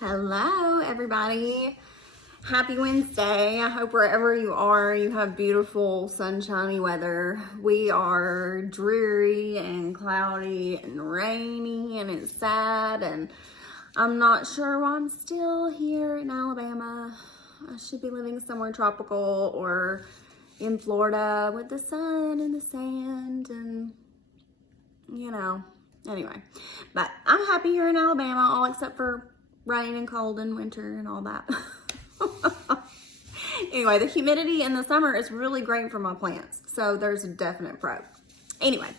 Hello, everybody. Happy Wednesday. I hope wherever you are, you have beautiful, sunshiny weather. We are dreary and cloudy and rainy, and it's sad, and I'm not sure why I'm still here in Alabama. I should be living somewhere tropical or in Florida with the sun and the sand and, anyway. But I'm happy here in Alabama, all except for rain and cold and winter and all that. Anyway, the humidity in the summer is really great for my plants, so there's a definite pro. Anyway,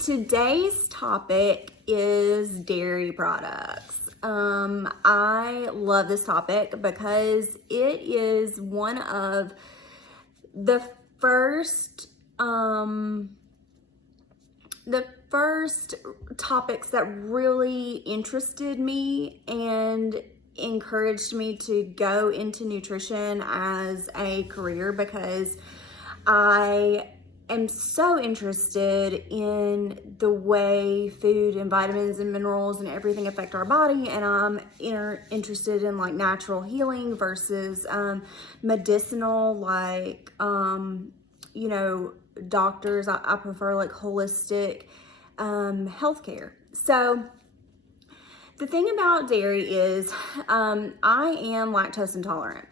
today's topic is dairy products. I love this topic because it is one of the first topics that really interested me and encouraged me to go into nutrition as a career, because I am so interested in the way food and vitamins and minerals and everything affect our body, and I'm interested in like natural healing versus medicinal, like doctors. I prefer like holistic healthcare. So the thing about dairy is I am lactose intolerant.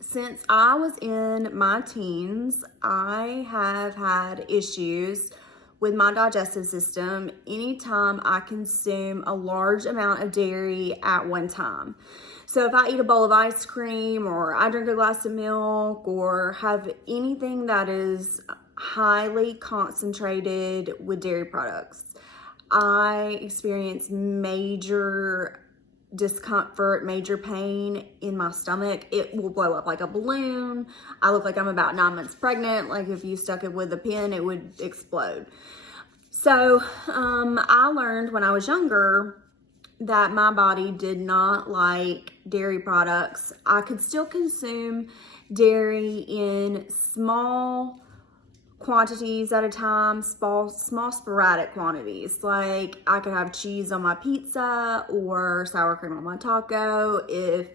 Since I was in my teens, I have had issues with my digestive system anytime I consume a large amount of dairy at one time. So if I eat a bowl of ice cream, or I drink a glass of milk, or have anything that is highly concentrated with dairy products, I experience major discomfort, major pain in my stomach. It will blow up like a balloon. I look like I'm about 9 months pregnant. Like if you stuck it with a pin, it would explode. So I learned when I was younger that my body did not like dairy products. I could still consume dairy in small quantities at a time, small sporadic quantities. Like I could have cheese on my pizza or sour cream on my taco. If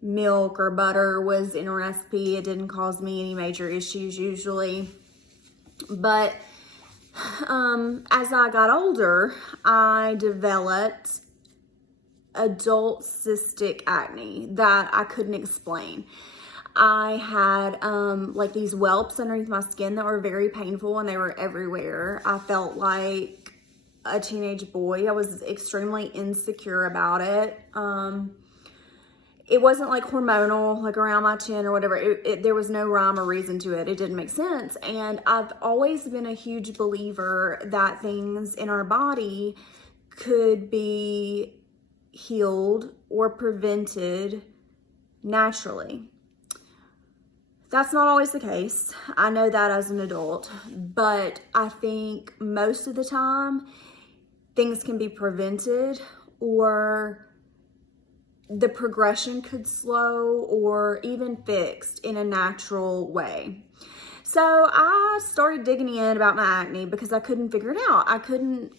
milk or butter was in a recipe, it didn't cause me any major issues usually. But as I got older, I developed adult cystic acne that I couldn't explain. I had like these whelps underneath my skin that were very painful, and they were everywhere. I felt like a teenage boy. I was extremely insecure about it. It wasn't like hormonal, like around my chin or whatever. There was no rhyme or reason to it. It didn't make sense. And I've always been a huge believer that things in our body could be healed or prevented naturally. That's not always the case. I know that as an adult, but I think most of the time things can be prevented, or the progression could slow, or even fixed in a natural way. So I started digging in about my acne because I couldn't figure it out. I couldn't,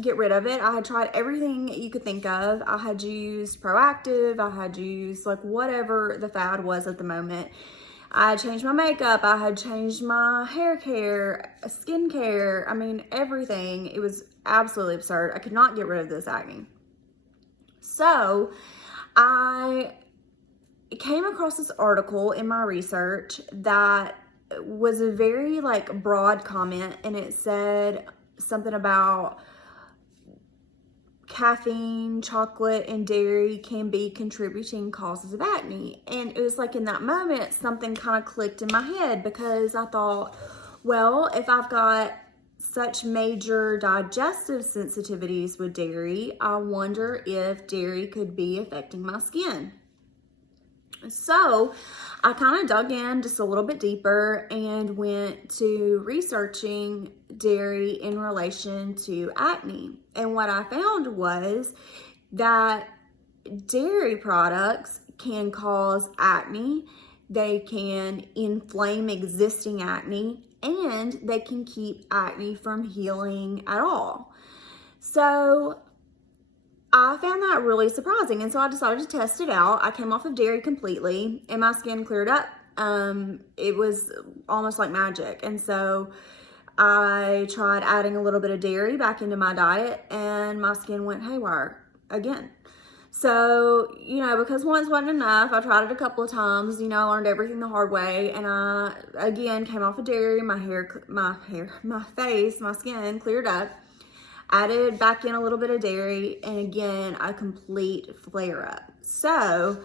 get rid of it. I had tried everything you could think of. I had used Proactiv. I had used like whatever the fad was at the moment. I had changed my makeup. I had changed my hair care, skin care. I mean, everything. It was absolutely absurd. I could not get rid of this acne. So I came across this article in my research that was a very like broad comment, and it said something about caffeine, chocolate, and dairy can be contributing causes of acne. And it was like in that moment something kind of clicked in my head, because I thought, well, if I've got such major digestive sensitivities with dairy, I wonder if dairy could be affecting my skin. So I kind of dug in just a little bit deeper and went to researching dairy in relation to acne. And what I found was that dairy products can cause acne, they can inflame existing acne, and they can keep acne from healing at all. So I found that really surprising, and so I decided to test it out. I came off of dairy completely, and my skin cleared up. It was almost like magic, and so I tried adding a little bit of dairy back into my diet, and my skin went haywire again. So, you know, because once wasn't enough, I tried it a couple of times. You know, I learned everything the hard way, and I, again, came off of dairy. My face, my skin cleared up. Added back in a little bit of dairy, and again, a complete flare up. So,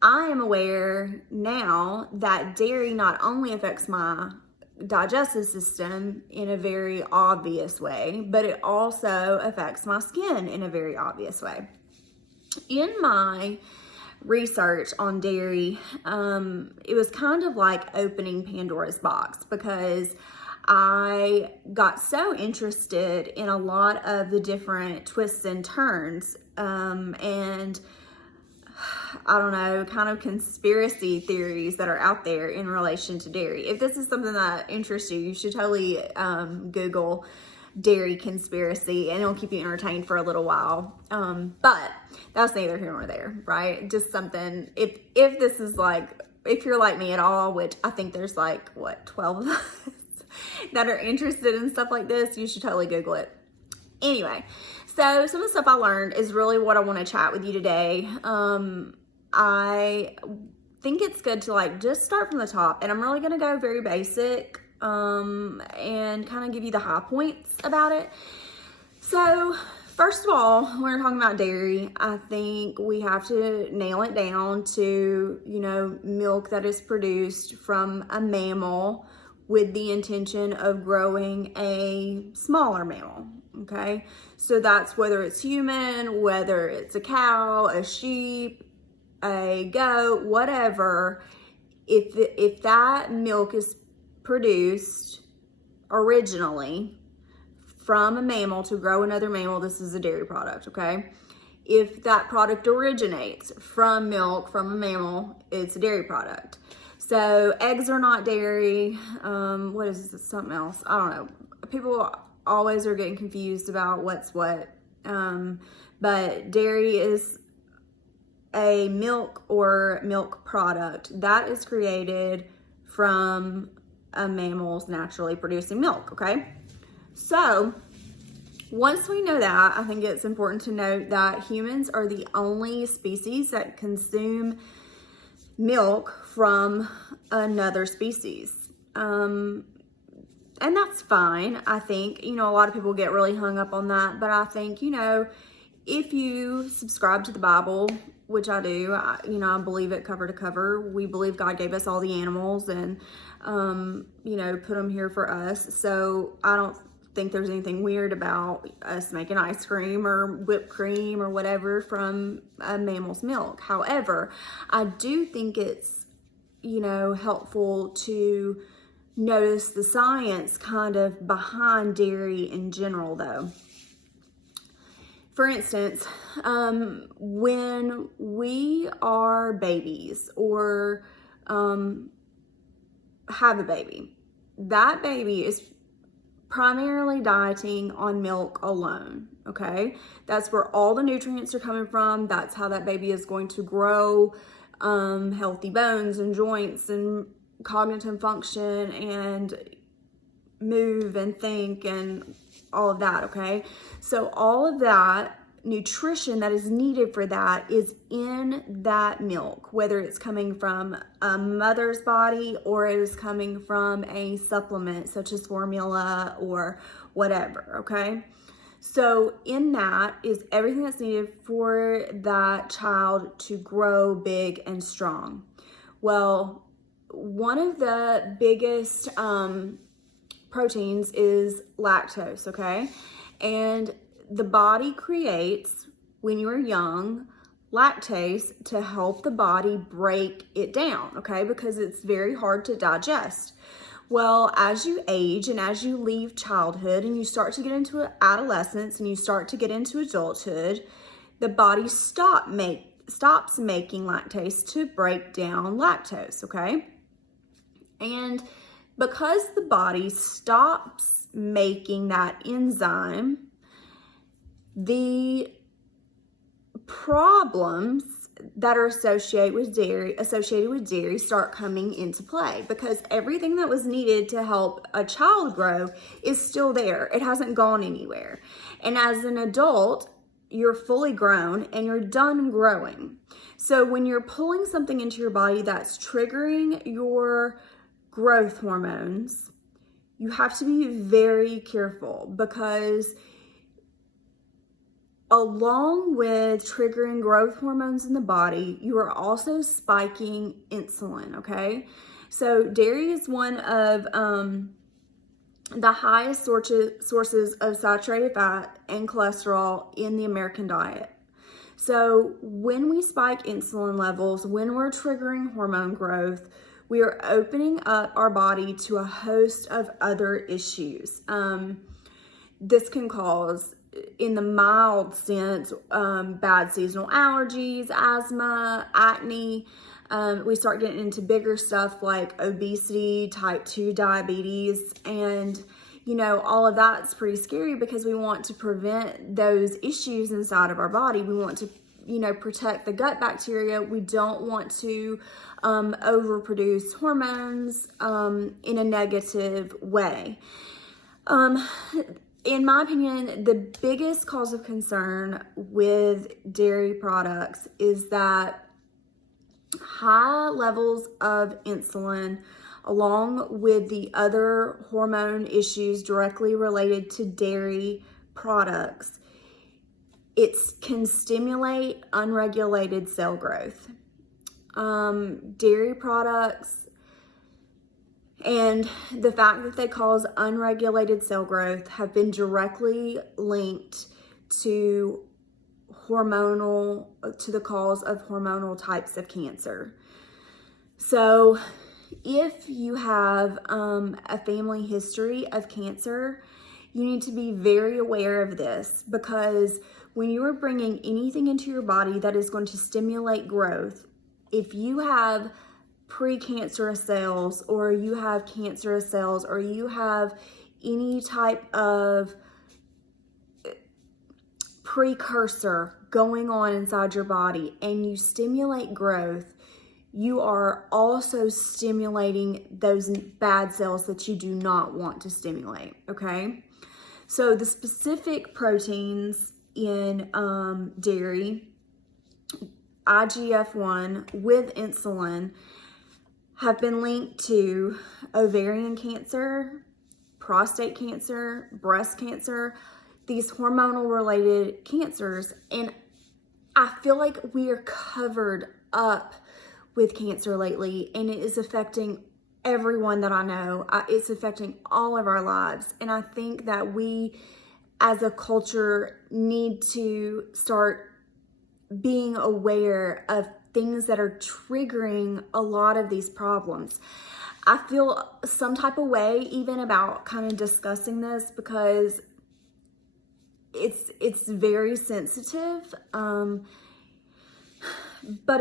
I am aware now that dairy not only affects my digestive system in a very obvious way, but it also affects my skin in a very obvious way. In my research on dairy, it was kind of like opening Pandora's box, because I got so interested in a lot of the different twists and turns, and I don't know, kind of conspiracy theories that are out there in relation to dairy. If this is something that interests you, you should totally Google dairy conspiracy, and it'll keep you entertained for a little while. But that's neither here nor there, right? Just something, if this is like, if you're like me at all, which I think there's like, what, 12 of us that are interested in stuff like this, you should totally Google it. Anyway, so some of the stuff I learned is really what I want to chat with you today. I think it's good to like just start from the top, and I'm really going to go very basic, and kind of give you the high points about it. So first of all, when we're talking about dairy, I think we have to nail it down to, you know, milk that is produced from a mammal with the intention of growing a smaller mammal, okay? So that's whether it's human, whether it's a cow, a sheep, a goat, whatever. If that milk is produced originally from a mammal to grow another mammal, this is a dairy product, okay? If that product originates from milk from a mammal, it's a dairy product. So eggs are not dairy. What is this? Something else? I don't know. People always are getting confused about what's what. But dairy is a milk or milk product that is created from a mammal's naturally producing milk, okay? So once we know that, I think it's important to note that humans are the only species that consume milk from another species. And that's fine. I think, you know, a lot of people get really hung up on that, but I think, you know, if you subscribe to the Bible, which I do, I believe it cover to cover. We believe God gave us all the animals and, you know, put them here for us. So I don't think there's anything weird about us making ice cream or whipped cream or whatever from a mammal's milk. However, I do think it's, you know, helpful to notice the science kind of behind dairy in general, though. For instance, when we are babies or have a baby, that baby is primarily dieting on milk alone, okay? That's where all the nutrients are coming from. That's how that baby is going to grow healthy bones and joints and cognitive function and move and think and all of that, okay? So all of that nutrition that is needed for that is in that milk, whether it's coming from a mother's body or it is coming from a supplement such as formula or whatever, okay? So in that is everything that's needed for that child to grow big and strong. Well, one of the biggest proteins is lactose, okay? And the body creates, when you're young, lactase to help the body break it down, okay? Because it's very hard to digest. Well, as you age and as you leave childhood and you start to get into adolescence and you start to get into adulthood, the body stops making lactase to break down lactose, okay? And because the body stops making that enzyme, the problems that are associated with dairy start coming into play, because everything that was needed to help a child grow is still there. It hasn't gone anywhere. And as an adult, you're fully grown and you're done growing. So when you're pulling something into your body that's triggering your growth hormones, you have to be very careful, because along with triggering growth hormones in the body, you are also spiking insulin, okay? So dairy is one of the highest sources of saturated fat and cholesterol in the American diet. So when we spike insulin levels, when we're triggering hormone growth, we are opening up our body to a host of other issues. This can cause, in the mild sense, bad seasonal allergies, asthma, acne. We start getting into bigger stuff like obesity, type 2 diabetes, and all of that's pretty scary, because we want to prevent those issues inside of our body. We want to protect the gut bacteria. We don't want to overproduce hormones in a negative way. In my opinion, the biggest cause of concern with dairy products is that high levels of insulin, along with the other hormone issues directly related to dairy products, it can stimulate unregulated cell growth. Dairy products and the fact that they cause unregulated cell growth have been directly linked to the cause of hormonal types of cancer. So if you have a family history of cancer, you need to be very aware of this, because when you are bringing anything into your body that is going to stimulate growth, if you have precancerous cells, or you have cancerous cells, or you have any type of precursor going on inside your body and you stimulate growth, you are also stimulating those bad cells that you do not want to stimulate, okay? So the specific proteins in dairy, IGF-1 with insulin, have been linked to ovarian cancer, prostate cancer, breast cancer, these hormonal related cancers. And I feel like we are covered up with cancer lately, and it is affecting everyone that I know. It's affecting all of our lives. And I think that we as a culture need to start being aware of things that are triggering a lot of these problems. I feel some type of way even about kind of discussing this, because it's very sensitive, but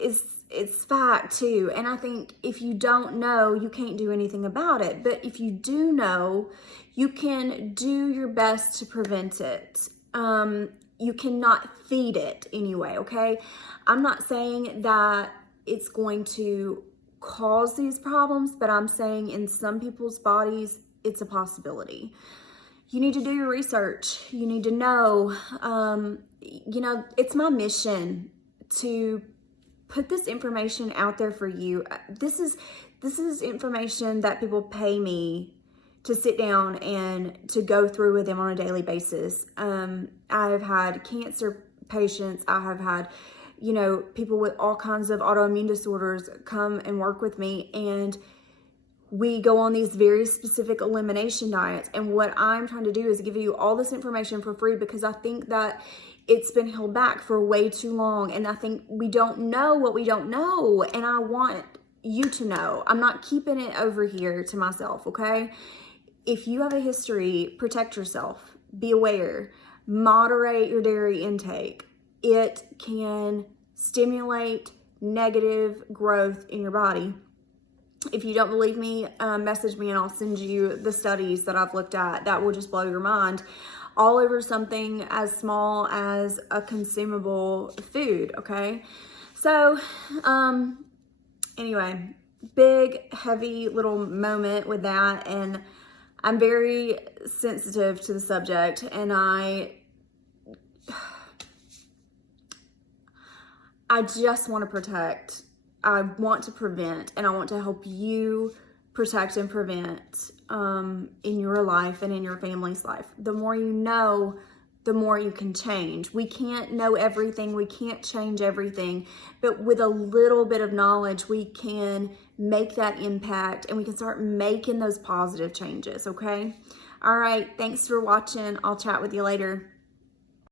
it's fact too. And I think if you don't know, you can't do anything about it. But if you do know, you can do your best to prevent it. You cannot feed it anyway, okay? I'm not saying that it's going to cause these problems, but I'm saying in some people's bodies, it's a possibility. You need to do your research. You need to know, it's my mission to put this information out there for you. This is information that people pay me to sit down and to go through with them on a daily basis. I've had cancer patients. I have had, people with all kinds of autoimmune disorders come and work with me, and we go on these very specific elimination diets. And what I'm trying to do is give you all this information for free, because I think that it's been held back for way too long. And I think we don't know what we don't know. And I want you to know. I'm not keeping it over here to myself, okay? If you have a history, protect yourself. Be aware. Moderate your dairy intake. It can stimulate negative growth in your body. If you don't believe me, message me and I'll send you the studies that I've looked at. That will just blow your mind all over something as small as a consumable food, okay? So, anyway, big, heavy little moment with that, and I'm very sensitive to the subject, and I just want to protect. I want to prevent, and I want to help you protect and prevent in your life and in your family's life. The more you know, the more you can change. We can't know everything. We can't change everything. But with a little bit of knowledge, we can make that impact and we can start making those positive changes, okay? All right. Thanks for watching. I'll chat with you later.